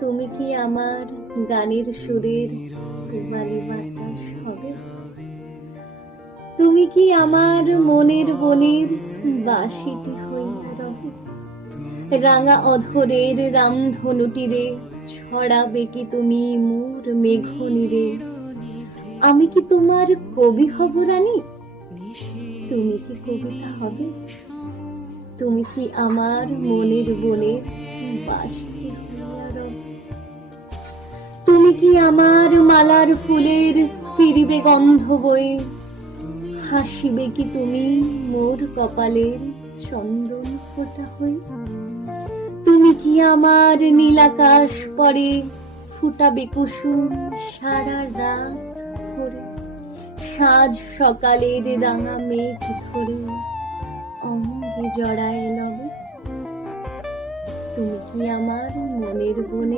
তুমি কি আমার গানের সুরের পূবালি বাতাস হবে? তুমি কি আমার মনের বনের বাঁশিটি হইয়া রবে? রাঙা অধরের রামধনুটিরে ছড়াবে কি তুমি মোর মেঘনীরে? আমি কি তোমার কবি হব রানী? তুমি কি কবিতা হবে? তুমি কি আমার মনের বনের বাঁশিটি হইয়া রবে? তুমি কি আমার মালার ফুলের ফিরিবে গন্ধ বয়ে? হাসিবে কি তুমি মোর কপালের চন্দন ফোঁটা হয়ে? তুমি কি আমার নীলাকাশ পরে ফুটাবে কুসুম সারা রাত ভরে? সাজ সকালের রাঙা মেঘ ধরে অঙ্গে জড়ায় লবে? তুমি কি আমার মনের বনে